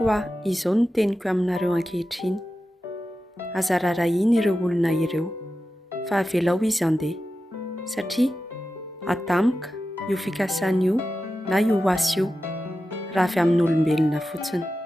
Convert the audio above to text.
hoa izao ny teniko aminareo ankehitriny. Aza rarahiny ireo olona ireo fa avelao izy andeha satria atamoka io fikasana io na io asy io raha avy amin'ny olombelona fotsiny.